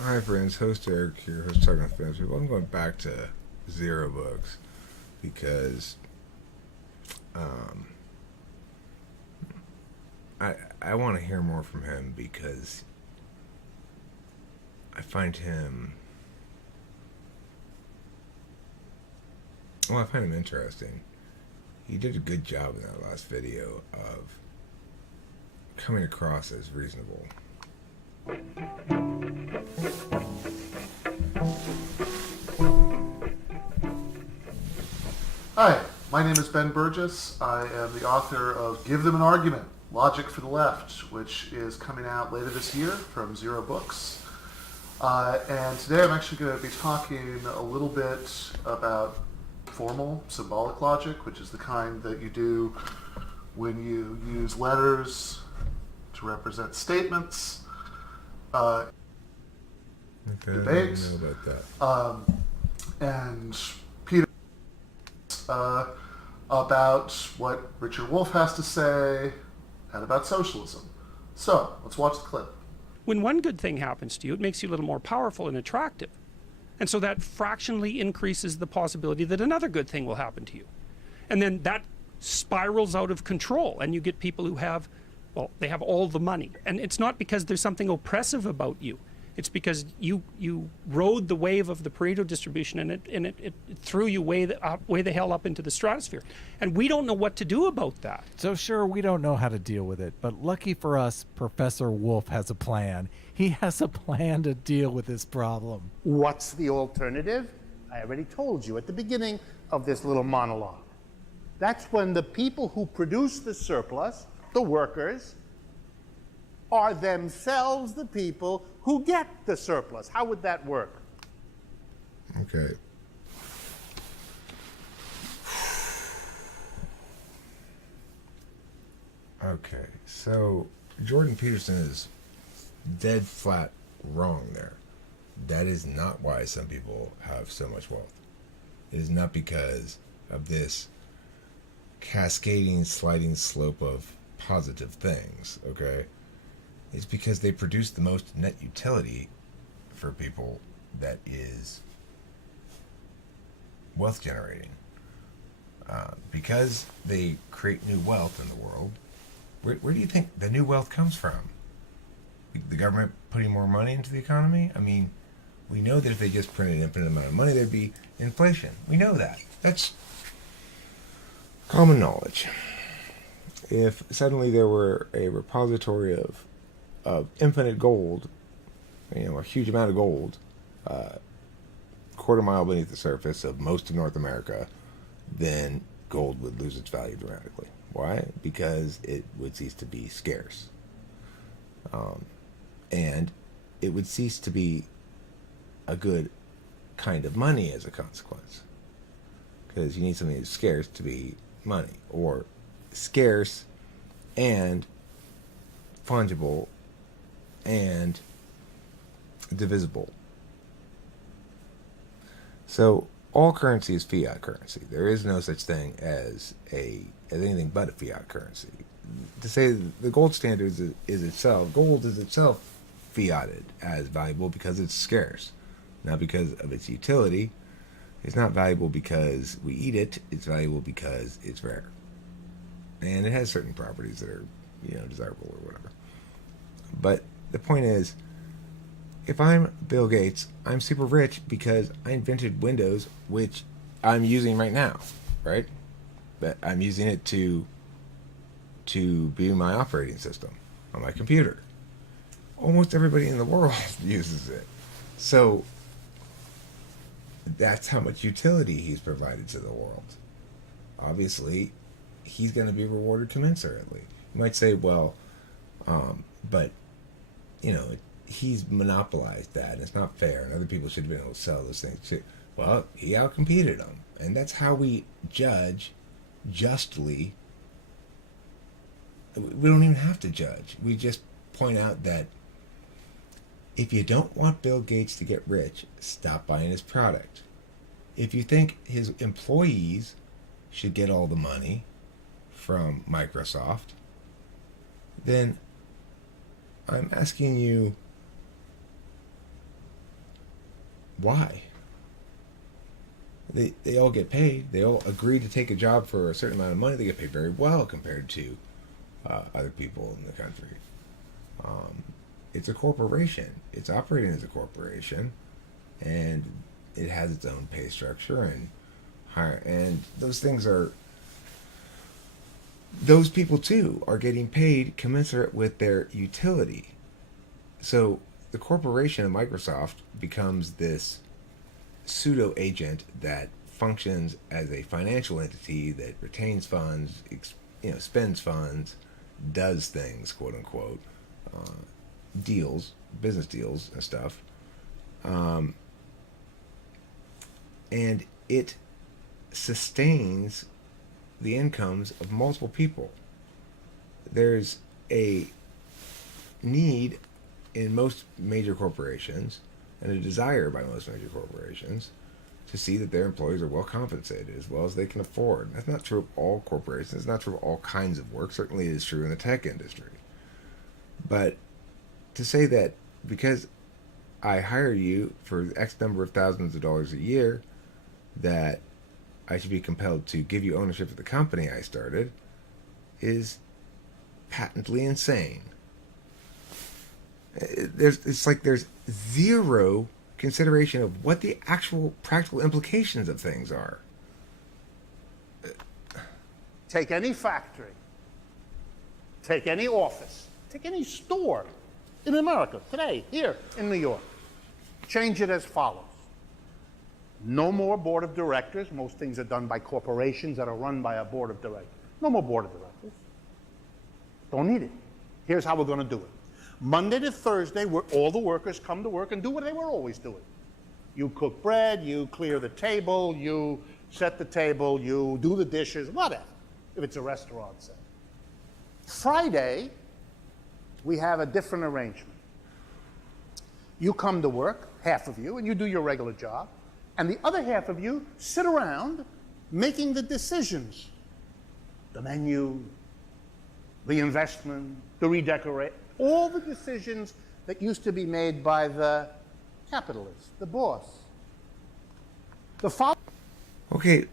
Hi friends, host Eric here, host Talking to Famous People. I'm going back to Zero Books because um, I want to hear more from him because I find him I find him interesting. He did a good job in that last video of coming across as reasonable. Hi, my name is Ben Burgess. I am the author of Give Them an Argument, Logic for the Left, which is coming out later this year from Zero Books. And today I'm actually going to be talking a little bit about formal symbolic logic, which is the kind that you do when you use letters to represent statements, Okay, debates, I don't know about that. and Peter about what Richard Wolff has to say and about socialism. So let's watch the clip. When one good thing happens to you, it makes you a little more powerful and attractive. And so that fractionally increases the possibility that another good thing will happen to you. And then that spirals out of control, and you get people who have, well, they have all the money. And it's not because there's something oppressive about you. It's because you rode the wave of the Pareto distribution, and it threw you way the hell up into the stratosphere. And we don't know what to do about that. So sure, we don't know how to deal with it, but lucky for us, Professor Wolf has a plan. He has a plan to deal with this problem. What's the alternative? I already told you at the beginning of this little monologue. That's when the people who produce the surplus, the workers, are themselves the people who get the surplus. How would that work? Okay. Okay, so Jordan Peterson is dead flat wrong there. That is not why some people have so much wealth. It is not because of this cascading, sliding slope of positive things, okay? It's because they produce the most net utility for people that is wealth generating. Because they create new wealth in the world, where do you think the new wealth comes from? The government putting more money into the economy? I mean, we know that if they just printed an infinite amount of money, there'd be inflation. We know that. That's common knowledge. If suddenly there were a repository of infinite gold, a huge amount of gold, quarter mile beneath the surface of most of North America, then gold would lose its value dramatically. Why? Because it would cease to be scarce. And it would cease to be a good kind of money as a consequence. Because you need something that's scarce to be money, or scarce and fungible and divisible. So all currency is fiat currency. There is no such thing as anything but a fiat currency. To say the gold standard is itself, gold is itself fiated as valuable because it's scarce, not because of its utility. It's not valuable because we eat it. It's valuable because it's rare, and it has certain properties that are, desirable or whatever. But the point is, if I'm Bill Gates, I'm super rich because I invented Windows, which I'm using right now, right? But I'm using it to be my operating system on my computer. Almost everybody in the world uses it. So that's how much utility he's provided to the world. Obviously, he's going to be rewarded commensurately. You might say, well, but, he's monopolized that. It's not fair, and other people should have been able to sell those things too. Well, he outcompeted them, and that's how we judge justly. We don't even have to judge. We just point out that if you don't want Bill Gates to get rich, stop buying his product. If you think his employees should get all the money from Microsoft, then I'm asking you Why? They all get paid. They all agree to take a job for a certain amount of money. They get paid very well compared to other people in the country. It's a corporation. It's operating as a corporation, and it has its own pay structure and hire. And those things are. Those people too are getting paid commensurate with their utility. So the corporation of Microsoft becomes this pseudo agent that functions as a financial entity that retains funds, spends funds, does things, quote unquote, deals, business deals and stuff, and it sustains the incomes of multiple people. There's a need in most major corporations and a desire by most major corporations to see that their employees are well compensated as well as they can afford. That's not true of all corporations. It's not true of all kinds of work. Certainly it is true in the tech industry. But to say that because I hire you for X number of thousands of dollars a year, that I should be compelled to give you ownership of the company I started is patently insane. It's like there's zero consideration of what the actual practical implications of things are. Take any factory, take any office, take any store in America today, here in New York. Change it as follows. No more board of directors. Most things are done by corporations that are run by a board of directors. No more board of directors. Don't need it. Here's how we're going to do it. Monday to Thursday, where all the workers come to work and do what they were always doing. You cook bread, you clear the table, you set the table, you do the dishes, whatever, if it's a restaurant, say. Friday, we have a different arrangement. You come to work, half of you, and you do your regular job. And the other half of you sit around making the decisions. The menu, the investment, the redecorate, all the decisions that used to be made by the capitalist, the boss. Okay,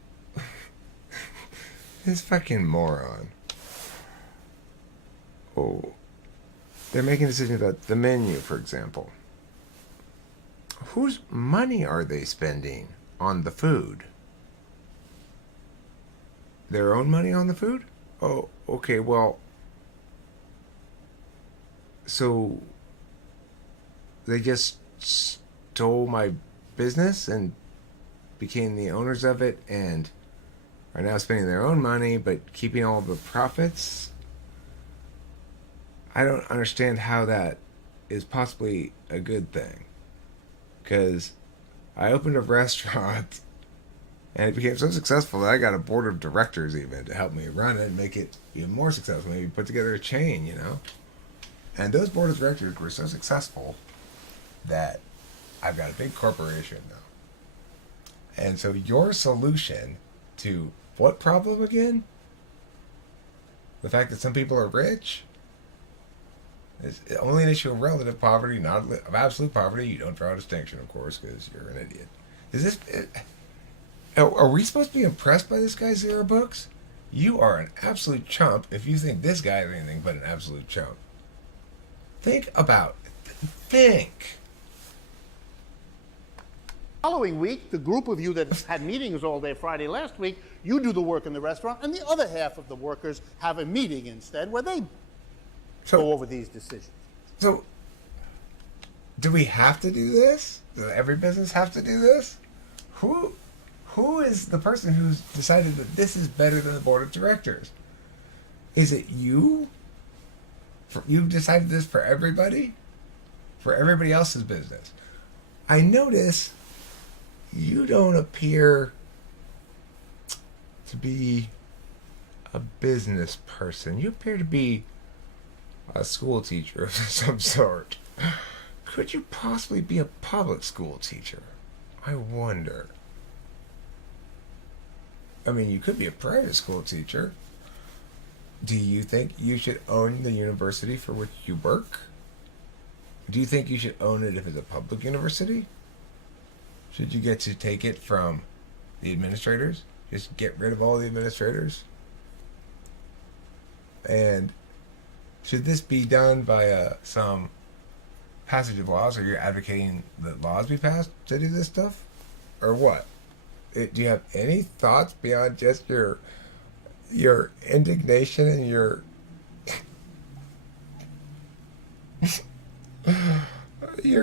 this fucking moron. Oh, they're making decisions about the menu, for example. Whose money are they spending on the food? Their own money on the food? Oh, okay, well, so they just stole my business and became the owners of it and are now spending their own money but keeping all the profits? I don't understand how that is possibly a good thing. Because I opened a restaurant and it became so successful that I got a board of directors even to help me run it and make it even more successful. Maybe put together a chain, you know? And those board of directors were so successful that I've got a big corporation now. And so your solution to what problem again? The fact that some people are rich? It's only an issue of relative poverty, not of absolute poverty. You don't draw a distinction, of course, because you're an idiot. Is this... Are we supposed to be impressed by this guy, Zero Books? You are an absolute chump if you think this guy is anything but an absolute chump. Think about it. Think. Following week, the group of you that had meetings all day Friday last week, you do the work in the restaurant, and the other half of the workers have a meeting instead where they go over these decisions. So, do we have to do this? Does every business have to do this? Who is the person who's decided that this is better than the board of directors? Is it you? You've decided this for everybody? For everybody else's business? I notice you don't appear to be a business person. You appear to be a school teacher of some sort. Could you possibly be a public school teacher? I wonder. I mean, you could be a private school teacher. Do you think you should own the university for which you work? Do you think you should own it if it's a public university? Should you get to take it from the administrators? Just get rid of all the administrators? And should this be done via some passage of laws? Are you advocating that laws be passed to do this stuff? Or what? Do you have any thoughts beyond just your indignation and your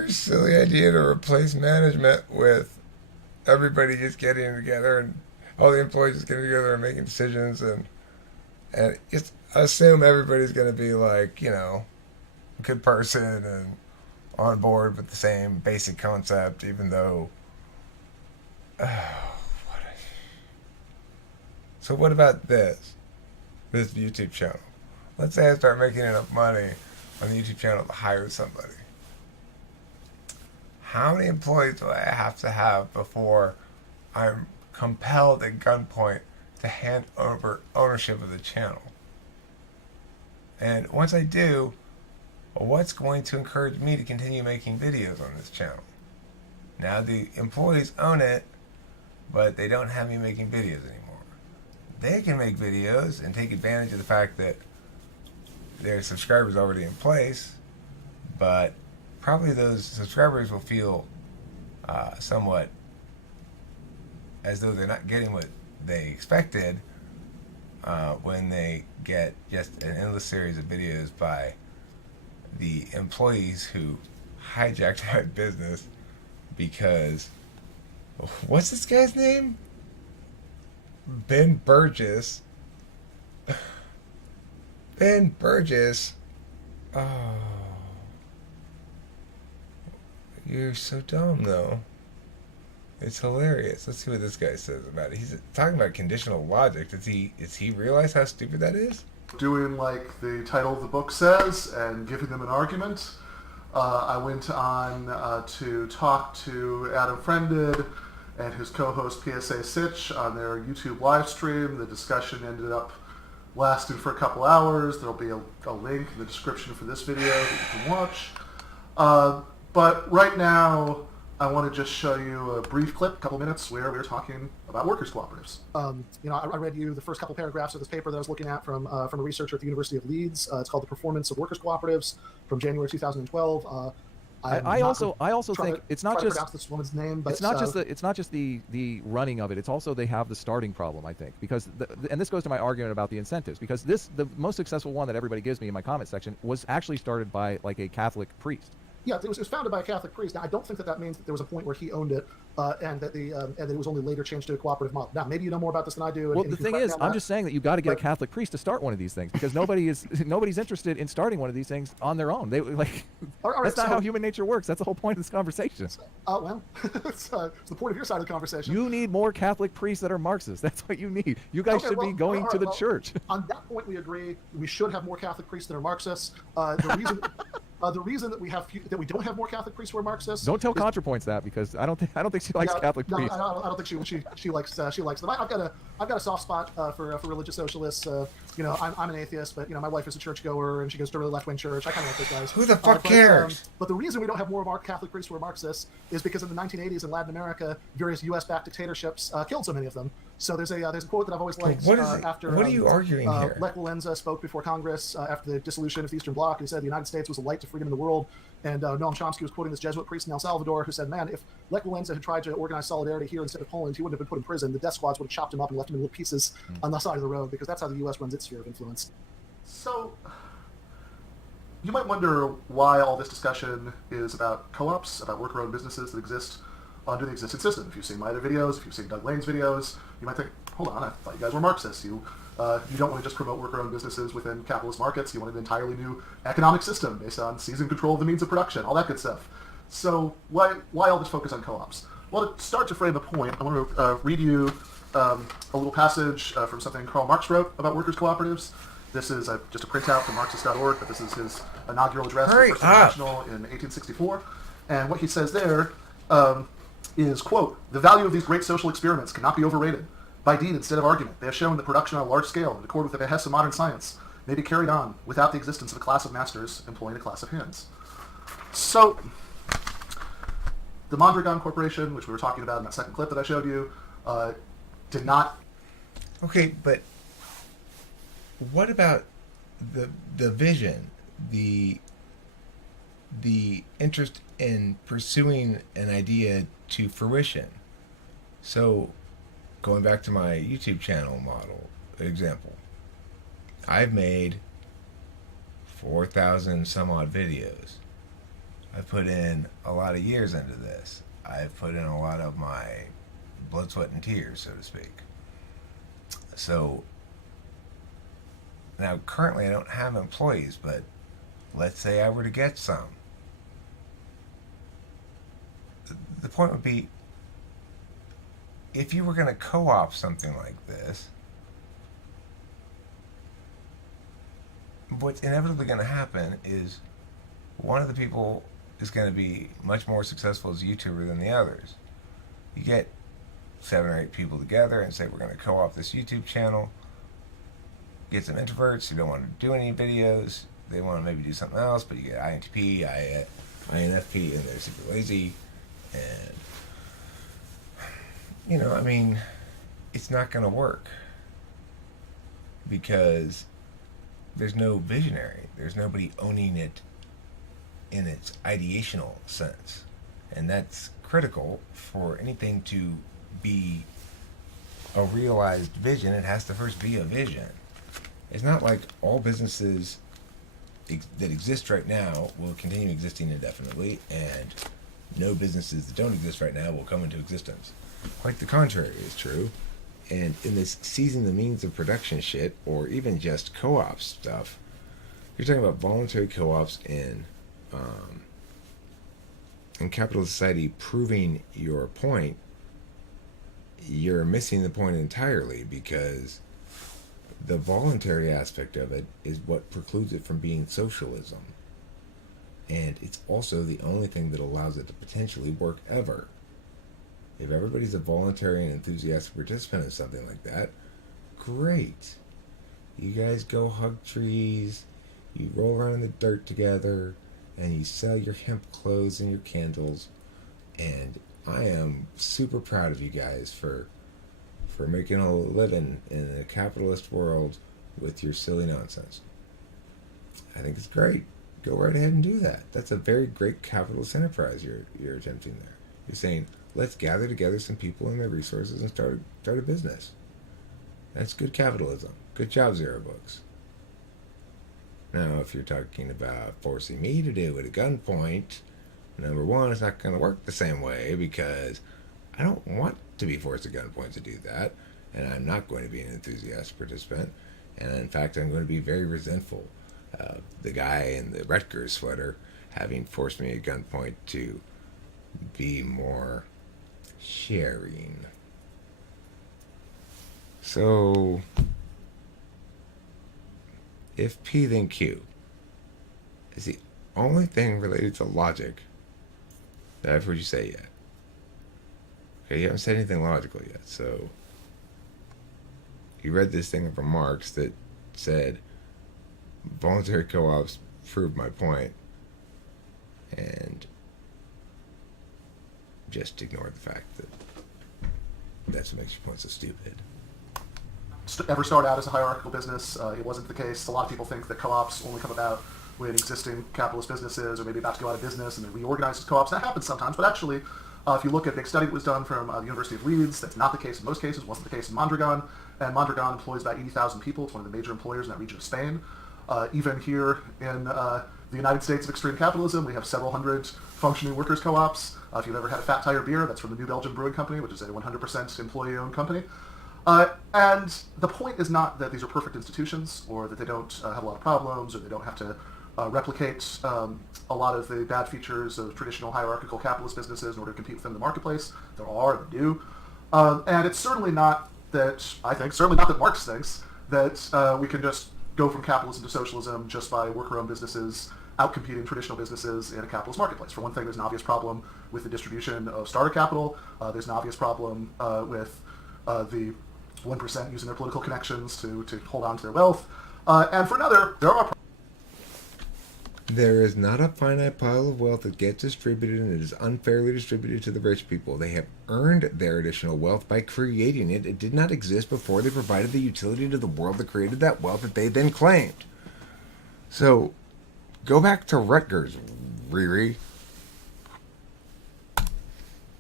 silly idea to replace management with everybody just getting together and all the employees just getting together and making decisions and just assume everybody's going to be like, a good person and on board with the same basic concept, even though... So what about this YouTube channel? Let's say I start making enough money on the YouTube channel to hire somebody. How many employees do I have to have before I'm compelled at gunpoint to hand over ownership of the channel? And once I do, what's going to encourage me to continue making videos on this channel? Now the employees own it, but they don't have me making videos anymore. They can make videos and take advantage of the fact that their subscribers already in place, but probably those subscribers will feel somewhat as though they're not getting what they expected when they get just an endless series of videos by the employees who hijacked my business because... What's this guy's name? Ben Burgess. Ben Burgess. Oh. You're so dumb, though. It's hilarious. Let's see what this guy says about it. He's talking about conditional logic. Does he realize how stupid that is? Doing like the title of the book says and giving them an argument. I went on to talk to Adam Friended and his co-host PSA Sitch on their YouTube live stream. The discussion ended up lasting for a couple hours. There'll be a link in the description for this video that you can watch. But right now, I want to just show you a brief clip, a couple minutes, where we're talking about workers' cooperatives. I read you the first couple paragraphs of this paper that I was looking at from a researcher at the University of Leeds. It's called "The Performance of Workers' Cooperatives" from January 2012. I also think it's not just pronounce this woman's name, but it's not just the running of it. It's also they have the starting problem, I think, because and this goes to my argument about the incentives, because the most successful one that everybody gives me in my comment section was actually started by like a Catholic priest. Yeah, it was founded by a Catholic priest. Now, I don't think that means that there was a point where he owned it, and that it was only later changed to a cooperative model. Now, maybe you know more about this than I do. Well, the thing is, I'm just saying that you got to get a Catholic priest to start one of these things, because nobody's interested in starting one of these things on their own. That's not how human nature works. That's the whole point of this conversation. Well, it's the point of your side of the conversation. You need more Catholic priests that are Marxists. That's what you need. You guys should be going to the church. On that point, we agree. We should have more Catholic priests that are Marxists. The reason that we don't have more Catholic priests who are Marxists. Don't tell ContraPoints that, because I don't think she likes Catholic priests. I don't think she likes them. I've got a soft spot for religious socialists. I'm an atheist, but my wife is a churchgoer and she goes to a really left-wing church. I kind of like those guys. Who the fuck cares? But the reason we don't have more Catholic priests who are Marxists is because in the 1980s in Latin America, various U.S.-backed dictatorships killed so many of them. So there's a quote that I've always liked. What are you arguing here? Lech Walesa spoke before Congress after the dissolution of the Eastern Bloc. He said the United States was a light to freedom in the world. And Noam Chomsky was quoting this Jesuit priest in El Salvador who said, man, if Lech Walesa had tried to organize solidarity here instead of Poland, he wouldn't have been put in prison. The death squads would have chopped him up and left him in little pieces on the side of the road, because that's how the U.S. runs its sphere of influence. So you might wonder why all this discussion is about co-ops, about worker-owned businesses that exist under the existing system. If you've seen my other videos, if you've seen Doug Lane's videos, you might think, hold on, I thought you guys were Marxists. You don't want to just promote worker-owned businesses within capitalist markets. You want an entirely new economic system based on seizing control of the means of production, all that good stuff. So why all this focus on co-ops? Well, to start to frame the point, I want to read you a little passage from something Karl Marx wrote about workers' cooperatives. This is just a printout from Marxist.org, but this is his inaugural address to the First International in 1864. And what he says there is, quote, "The value of these great social experiments cannot be overrated. By deed instead of argument, they have shown that production on a large scale, in accord with the behests of modern science, may be carried on without the existence of a class of masters employing a class of hands." So, the Mondragon Corporation, which we were talking about in that second clip that I showed you, did not. Okay, but what about the vision, the interest in pursuing an idea to fruition? So, going back to my YouTube channel model example, I've made 4,000 some odd videos. I've put in a lot of years into this. I've put in a lot of my blood, sweat, and tears, so to speak. So now currently I don't have employees, but let's say I were to get some. The point would be, if you were going to co-op something like this, what's inevitably going to happen is one of the people is going to be much more successful as a YouTuber than the others. You get 7 or 8 people together and say, we're going to co-op this YouTube channel. Get some introverts who don't want to do any videos. They want to maybe do something else, but you get INTP, INFP, and they're super lazy. And, you know, I mean, it's not going to work because there's no visionary. There's nobody owning it in its ideational sense. And that's critical for anything to be a realized vision. It has to first be a vision. It's not like all businesses that exist right now will continue existing indefinitely, and no businesses that don't exist right now will come into existence. Quite the contrary is true. And in this seizing the means of production shit, or even just co-op stuff, you're talking about voluntary co-ops in capitalist society proving your point. You're missing the point entirely, because the voluntary aspect of it is what precludes it from being socialism. And it's also the only thing that allows it to potentially work ever. If everybody's a voluntary and enthusiastic participant in something like that, great. You guys go hug trees, you roll around in the dirt together, and you sell your hemp clothes and your candles. And I am super proud of you guys for making a living in a capitalist world with your silly nonsense. I think it's great. Go right ahead and do that. That's a very great capitalist enterprise you're attempting there. You're saying, let's gather together some people and their resources and start a business. That's good capitalism. Good job, Zero Books. Now, if you're talking about forcing me to do it at gunpoint, number one, it's not going to work the same way, because I don't want to be forced at gunpoint to do that, and I'm not going to be an enthusiastic participant, and in fact, I'm going to be very resentful. The guy in the Rutgers sweater having forced me at gunpoint to be more sharing. So, if P then Q is the only thing related to logic that I've heard you say yet. Okay, you haven't said anything logical yet, so you read this thing from Marx that said voluntary co-ops proved my point, and just ignored the fact that that's what makes your point so stupid. Ever start out as a hierarchical business. It wasn't the case. A lot of people think that co-ops only come about when existing capitalist businesses are maybe about to go out of business and then reorganize as co-ops. That happens sometimes, but actually, if you look at a big study that was done from the University of Leeds, that's not the case in most cases, wasn't the case in Mondragon, and Mondragon employs about 80,000 people. It's one of the major employers in that region of Spain. Even here in the United States of extreme capitalism, we have several hundred functioning workers' co-ops. If you've ever had a Fat Tire beer, that's from the New Belgium Brewing Company, which is a 100% employee-owned company. And the point is not that these are perfect institutions, or that they don't have a lot of problems, or they don't have to replicate a lot of the bad features of traditional hierarchical capitalist businesses in order to compete within the marketplace. There are, they do. And it's certainly not that, I think, certainly not that Marx thinks, that we can just go from capitalism to socialism just by worker-owned businesses outcompeting traditional businesses in a capitalist marketplace. For one thing, there's an obvious problem with the distribution of starter capital. There's an obvious problem with the 1% using their political connections to hold on to their wealth. And for another, there are There is not a finite pile of wealth that gets distributed and it is unfairly distributed to the rich people. They have earned their additional wealth by creating it. It did not exist before they provided the utility to the world that created that wealth that they then claimed. So, go back to Rutgers, Riri.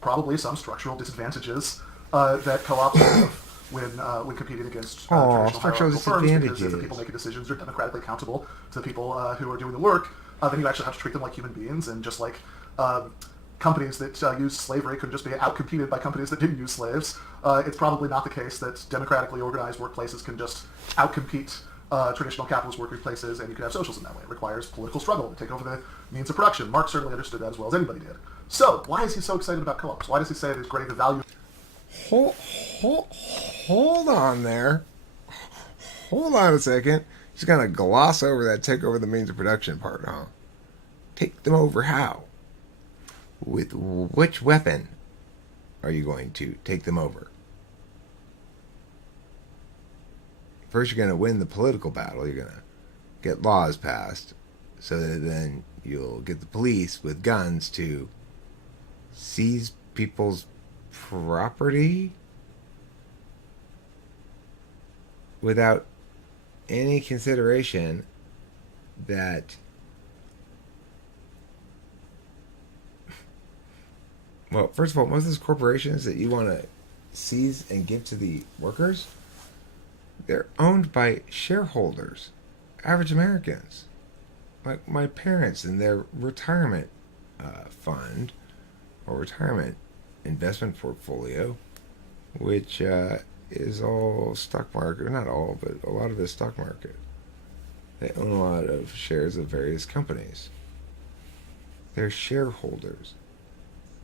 Probably some structural disadvantages that co-ops have when competing against traditional structural hierarchical firms, because if the disadvantages. people making decisions are democratically accountable to the people who are doing the work, then you actually have to treat them like human beings, and just like companies that use slavery could just be outcompeted by companies that didn't use slaves. It's probably not the case that democratically organized workplaces can just outcompete traditional capitalist workplaces, and you can have socialism that way. It requires political struggle to take over the means of production. Marx certainly understood that as well as anybody did. So, why is he so excited about co-ops? Why does he say it is great, the value? Hold on there. Hold on a second. He's gonna gloss over that take over the means of production part, huh? Take them over how? With which weapon are you going to take them over? First, you're gonna win the political battle. You're gonna get laws passed, so that then you'll get the police with guns to seize people's property without any consideration that, well, first of all, most of those corporations that you want to seize and give to the workers, they're owned by shareholders, average Americans, like my parents and their retirement fund or retirement investment portfolio, which is all stock market, not all, but a lot of it is stock market. They own a lot of shares of various companies. They're shareholders.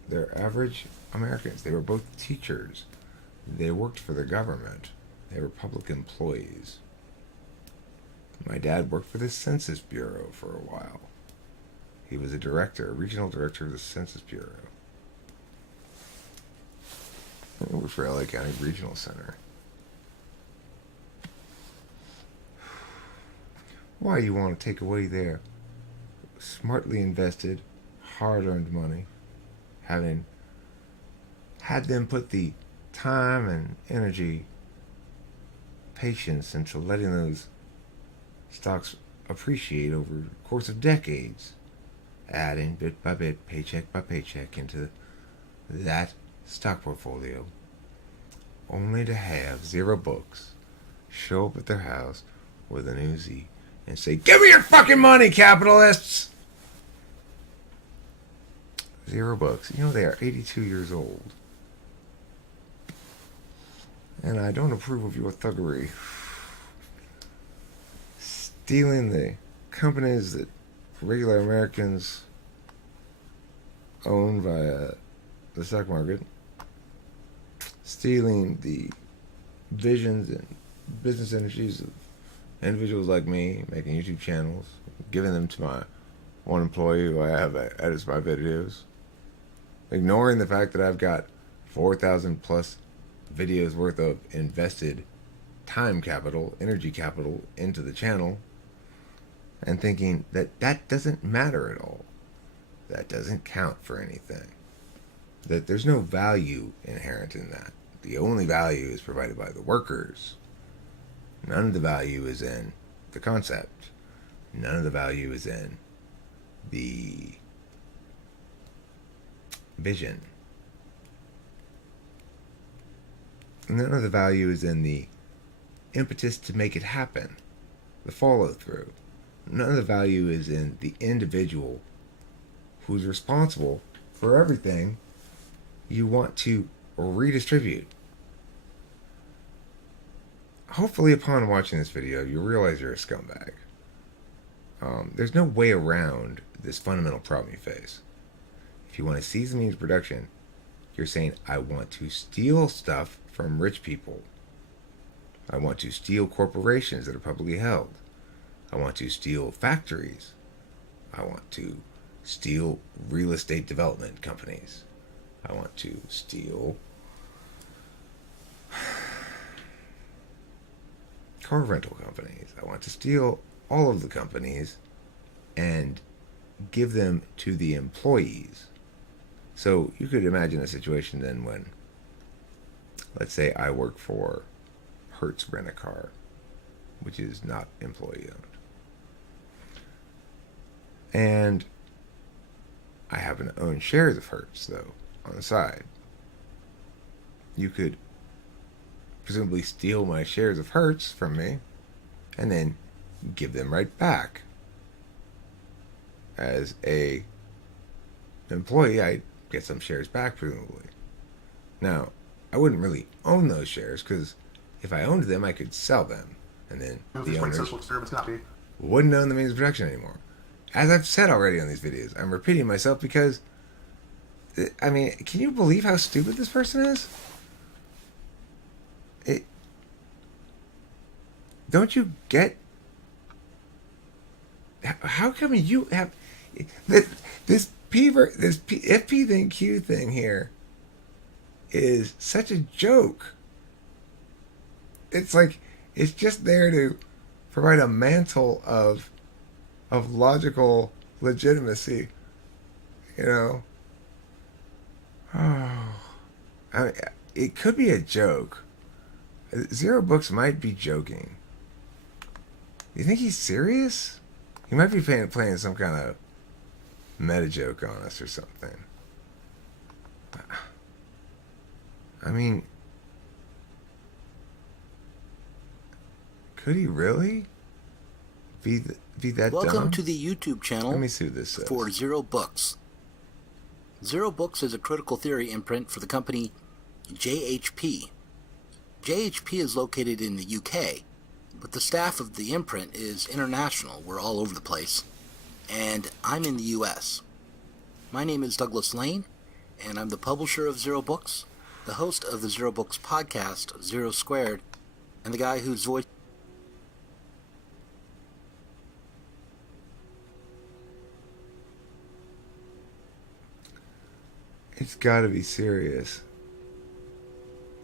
They're average Americans. They were both teachers. They worked for the government. They were public employees. My dad worked for the Census Bureau for a while. He was a director, a regional director of the Census Bureau. I worked for LA County Regional Center. Why you want to take away their smartly invested, hard-earned money, having had them put the time and energy, patience into letting those stocks appreciate over the course of decades, adding bit by bit, paycheck by paycheck into that stock portfolio, only to have zero books show up at their house with an Uzi and say, "Give me your fucking money, capitalists!" Zero books. You know, they are 82 years old. And I don't approve of your thuggery. Stealing the companies that regular Americans own via the stock market. Stealing the visions and business energies of individuals like me, making YouTube channels, giving them to my one employee who I have edits my videos. Ignoring the fact that I've got 4,000 plus videos worth of invested time capital, energy capital into the channel, and thinking that that doesn't matter at all. That doesn't count for anything. That there's no value inherent in that. The only value is provided by the workers. None of the value is in the concept. None of the value is in the vision. None of the value is in the impetus to make it happen, the follow through. None of the value is in the individual who's responsible for everything you want to redistribute. Hopefully, upon watching this video, you'll realize you're a scumbag. There's no way around this fundamental problem you face. If you want to seize the means of production, you're saying, I want to steal stuff from rich people. I want to steal corporations that are publicly held. I want to steal factories. I want to steal real estate development companies. I want to steal car rental companies. I want to steal all of the companies and give them to the employees. So you could imagine a situation then when, let's say, I work for Hertz Rent a Car, which is not employee owned, and I happen to own shares of Hertz though on the side. You could presumably steal my shares of Hertz from me and then give them right back. As a employee, I get some shares back, presumably. Now, I wouldn't really own those shares, because if I owned them, I could sell them, and then the owners social experiments cannot be. wouldn't own the means of production anymore. As I've said already on these videos, I'm repeating myself because, I mean, can you believe how stupid this person is? Don't you get? How come you have this FP thing Q thing here is such a joke. It's like it's just there to provide a mantle of logical legitimacy, you know. Oh, I mean, it could be a joke. Zero Books might be joking. You think he's serious? He might be playing some kind of meta joke on us or something. I mean, could he really be that Welcome dumb? to the YouTube channel Let me see what this says. for Zero Books. Zero Books is a critical theory imprint for the company JHP. JHP is located in the UK, but the staff of the imprint is international. We're all over the place. And I'm in the US. My name is Douglas Lane, and I'm the publisher of Zero Books, the host of the Zero Books podcast, Zero Squared, and the guy whose voice... It's gotta be serious.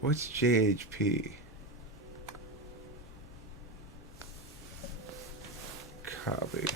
What's JHP? Copy.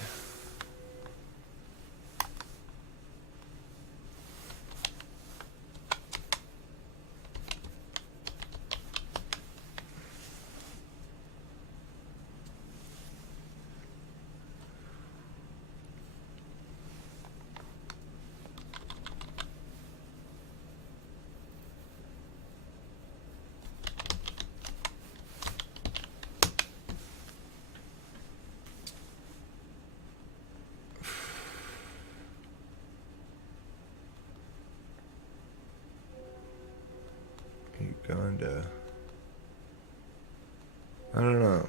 Uganda. I don't know.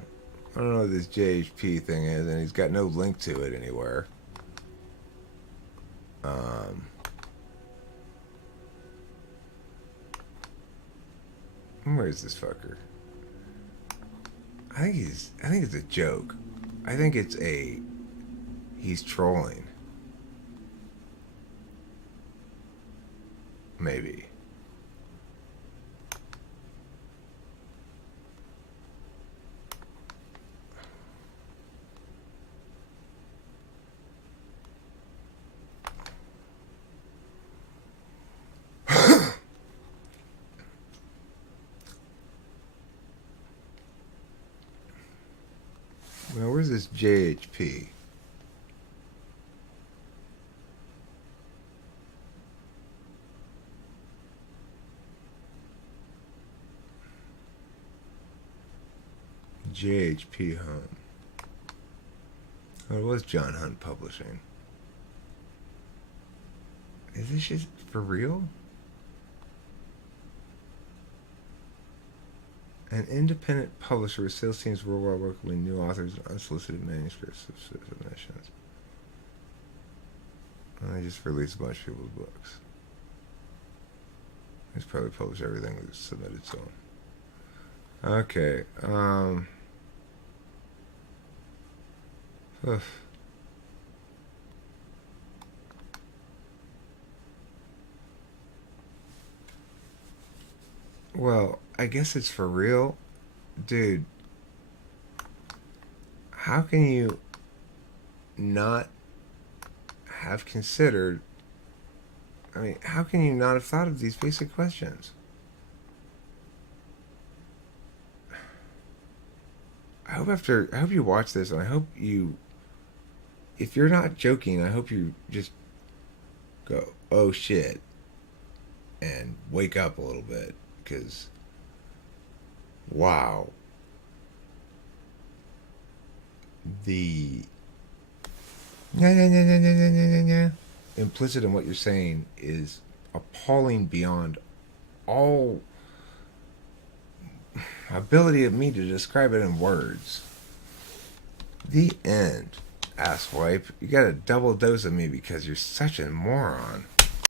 I don't know what this JHP thing is, and he's got no link to it anywhere. Where is this fucker? I think it's a joke. I think he's trolling. Maybe. Now, where's this JHP? JHP Home. Oh, it was John Hunt Publishing. Is this shit for real? An independent publisher with sales teams worldwide welcoming new authors and unsolicited manuscripts of submissions. And they just released a bunch of people's books. He's probably published everything that's submitted to him. Okay, ugh. Well, I guess it's for real. Dude, how can you not have considered. I mean, how can you not have thought of these basic questions? I hope you watch this, and I hope you, if you're not joking, I hope you just go, oh shit, and wake up a little bit, because, wow. The implicit in what you're saying is appalling beyond all ability of me to describe it in words. The end, asswipe. You got a double dose of me because you're such a moron.